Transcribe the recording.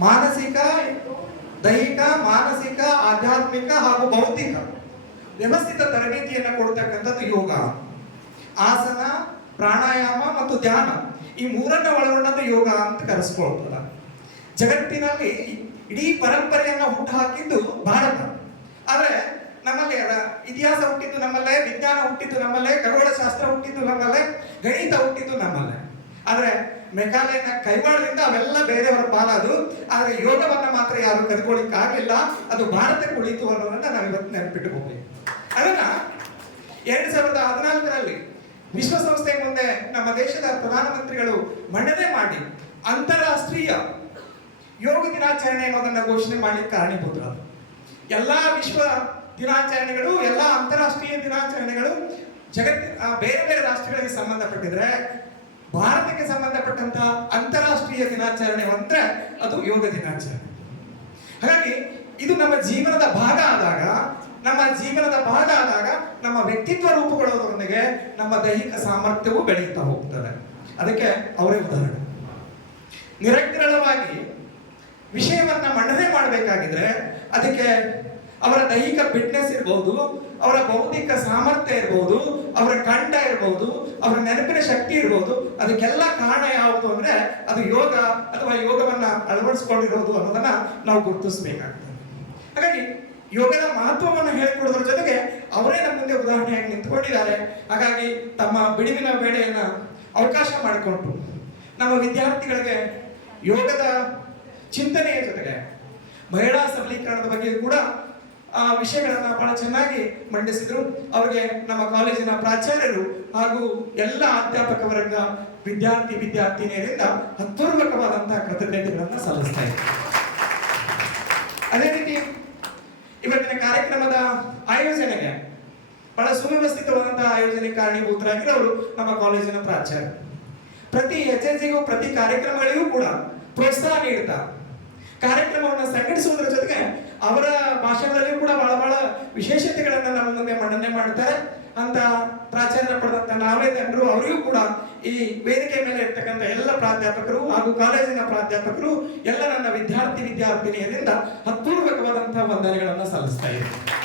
ಮಾನಸಿಕ, ದೈಹಿಕ, ಮಾನಸಿಕ, ಆಧ್ಯಾತ್ಮಿಕ ಹಾಗೂ ಭೌತಿಕ ವ್ಯವಸ್ಥಿತ ತರಬೇತಿಯನ್ನು ಕೊಡತಕ್ಕಂಥದ್ದು ಯೋಗ. ಆಸನ, ಪ್ರಾಣಾಯಾಮ ಮತ್ತು ಧ್ಯಾನ ಈ ಮೂರನ್ನ ಒಳಗೊಂಡದ್ದು ಯೋಗ ಅಂತ ಕರೆಸ್ಕೊಳ್ತದ. ಜಗತ್ತಿನಲ್ಲಿ ಇಡೀ ಪರಂಪರೆಯನ್ನ ಹುಟ್ಟುಹಾಕಿದ್ದು ಭಾರತ. ಆದ್ರೆ ನಮ್ಮಲ್ಲಿ ಇತಿಹಾಸ ಹುಟ್ಟಿದ್ದು ನಮ್ಮಲ್ಲೇ, ವಿಜ್ಞಾನ ಹುಟ್ಟಿದ್ದು ನಮ್ಮಲ್ಲೇ ಖಗೋಳಶಾಸ್ತ್ರ ಹುಟ್ಟಿದ್ದು ನಮ್ಮಲ್ಲೇ, ಗಣಿತ ಹುಟ್ಟಿದ್ದು ನಮ್ಮಲ್ಲೇ. ಆದ್ರೆ ಮೆಕಾಲೆನ ಕೈವಾಡದಿಂದ ಅವೆಲ್ಲ ಬೇರೆಯವರ ಪಾಲದು ಆದರೆ ಯೋಗವನ್ನ ಮಾತ್ರ ಯಾರು ಕದ್ಕೊಳ್ಳಿಕ್ ಆಗಲಿಲ್ಲ. ಅದು ಭಾರತಕ್ಕೆ ಉಳಿತು ಅನ್ನೋದನ್ನ ನಾವು ಇವತ್ತು ನೆನಪಿಟ್ಟುಕೋಬೇಕು ಅದನ್ನ ಎರಡ್ ಸಾವಿರದ ಹದಿನಾಲ್ಕರಲ್ಲಿ ವಿಶ್ವಸಂಸ್ಥೆ ಮುಂದೆ ನಮ್ಮ ದೇಶದ ಪ್ರಧಾನಮಂತ್ರಿಗಳು ಮಂಡನೆ ಮಾಡಿ ಅಂತಾರಾಷ್ಟ್ರೀಯ ಯೋಗ ದಿನಾಚರಣೆ ಅನ್ನೋದನ್ನ ಘೋಷಣೆ ಮಾಡಲಿಕ್ಕೆ ಕಾರಣೀಭೂತರು ಎಲ್ಲಾ ವಿಶ್ವ ದಿನಾಚರಣೆಗಳು, ಎಲ್ಲಾ ಅಂತಾರಾಷ್ಟ್ರೀಯ ದಿನಾಚರಣೆಗಳು ಜಗತ್ತಿನ ಬೇರೆ ಬೇರೆ ರಾಷ್ಟ್ರಗಳಿಗೆ ಸಂಬಂಧಪಟ್ಟಿದ್ರೆ ಭಾರತಕ್ಕೆ ಸಂಬಂಧಪಟ್ಟಂತಹ ಅಂತಾರಾಷ್ಟ್ರೀಯ ದಿನಾಚರಣೆ ಅಂದ್ರೆ ಅದು ಯೋಗ ದಿನಾಚರಣೆ. ಹಾಗಾಗಿ ಇದು ನಮ್ಮ ಜೀವನದ ಭಾಗ ಆದಾಗ, ನಮ್ಮ ಜೀವನದ ಭಾಗ ಆದಾಗ ನಮ್ಮ ವ್ಯಕ್ತಿತ್ವ ರೂಪುಗೊಳ್ಳೋದರೊಂದಿಗೆ ನಮ್ಮ ದೈಹಿಕ ಸಾಮರ್ಥ್ಯವು ಬೆಳೆಯುತ್ತಾ ಹೋಗ್ತದೆ. ಅದಕ್ಕೆ ಅವರೇ ಉದಾಹರಣೆ. ನಿರಗ್ರಳವಾಗಿ ವಿಷಯವನ್ನ ಮಂಡನೆ ಮಾಡಬೇಕಾಗಿದ್ರೆ ಅದಕ್ಕೆ ಅವರ ದೈಹಿಕ ಫಿಟ್ನೆಸ್ ಇರಬಹುದು ಅವರ ಬೌದ್ಧಿಕ ಸಾಮರ್ಥ್ಯ ಇರಬಹುದು ಅವರ ಕಂಠ ಇರಬಹುದು ಅವರ ನೆನಪಿನ ಶಕ್ತಿ ಇರಬಹುದು ಅದಕ್ಕೆಲ್ಲ ಕಾರಣ ಯಾವುದು ಅಂದ್ರೆ ಅದು ಯೋಗ ಅಥವಾ ಯೋಗವನ್ನ ಅಳವಡಿಸಿಕೊಂಡಿರೋದು ಅನ್ನೋದನ್ನ ನಾವು ಗುರುತಿಸಬೇಕಾಗ್ತದೆ ಹಾಗಾಗಿ ಯೋಗದ ಮಹತ್ವವನ್ನು ಹೇಳ್ಕೊಡೋದ್ರ ಜೊತೆಗೆ ಅವರೇ ನಮ್ಮ ಮುಂದೆ ಉದಾಹರಣೆಯಾಗಿ ನಿಂತ್ಕೊಂಡಿದ್ದಾರೆ. ಹಾಗಾಗಿ ತಮ್ಮ ಬಿಡುವಿನ ವೇಳೆಯನ್ನ ಅವಕಾಶ ಮಾಡಿಕೊಂಡು ನಮ್ಮ ವಿದ್ಯಾರ್ಥಿಗಳಿಗೆ ಯೋಗದ ಚಿಂತನೆಯ ಜೊತೆಗೆ ಮಹಿಳಾ ಸಬಲೀಕರಣದ ಬಗ್ಗೆ ಕೂಡ ಆ ವಿಷಯಗಳನ್ನ ಬಹಳ ಚೆನ್ನಾಗಿ ಮಂಡಿಸಿದ್ರು. ಅವರಿಗೆ ನಮ್ಮ ಕಾಲೇಜಿನ ಪ್ರಾಚಾರ್ಯರು ಹಾಗೂ ಎಲ್ಲ ಅಧ್ಯಾಪಕ ವರ್ಗ ವಿದ್ಯಾರ್ಥಿ ವಿದ್ಯಾರ್ಥಿನಿಯರಿಂದ ಹತ್ತೂರ್ವಕವಾದಂತಹ ಕೃತಜ್ಞತೆಗಳನ್ನ ಸಲ್ಲಿಸ್ತಾ ಅದೇ ರೀತಿ ಇವತ್ತಿನ ಕಾರ್ಯಕ್ರಮದ ಆಯೋಜನೆಗೆ ಬಹಳ ಸುವ್ಯವಸ್ಥಿತವಾದಂತಹ ಆಯೋಜನೆ ಕಾರಣೀಭೂತರಾಗಿರೋರು ನಮ್ಮ ಕಾಲೇಜಿನ ಪ್ರಾಚಾರ್ಯ ಪ್ರತಿ ಹೆಜ್ಜೆಗೂ ಪ್ರತಿ ಕಾರ್ಯಕ್ರಮಗಳಿಗೂ ಕೂಡ ಪ್ರೋತ್ಸಾಹ ನೀಡ್ತಾ ಕಾರ್ಯಕ್ರಮವನ್ನು ಸಂಘಟಿಸುವುದರ ಜೊತೆಗೆ ಅವರ ಭಾಷೆಗಳಲ್ಲಿಯೂ ಕೂಡ ಬಹಳ ಬಹಳ ವಿಶೇಷತೆಗಳನ್ನ ನಮ್ಮ ಮುಂದೆ ಮಂಡನೆ ಮಾಡ್ತಾರೆ ಅಂತ ಪ್ರಾಚಾರ್ಯ ಪಡೆದಂತ ನಾವೇ ತಂಡರು, ಅವರಿಗೂ ಕೂಡ ಈ ವೇದಿಕೆ ಮೇಲೆ ಇರ್ತಕ್ಕಂಥ ಎಲ್ಲ ಪ್ರಾಧ್ಯಾಪಕರು ಹಾಗೂ ಕಾಲೇಜಿನ ಪ್ರಾಧ್ಯಾಪಕರು, ಎಲ್ಲ ನನ್ನ ವಿದ್ಯಾರ್ಥಿ ವಿದ್ಯಾರ್ಥಿನಿಯರಿಂದ ಹತ್ತೂರ್ವಕವಾದಂತಹ ವಂದನೆಗಳನ್ನು ಸಲ್ಲಿಸ್ತಾ ಇವತ್ತಿನ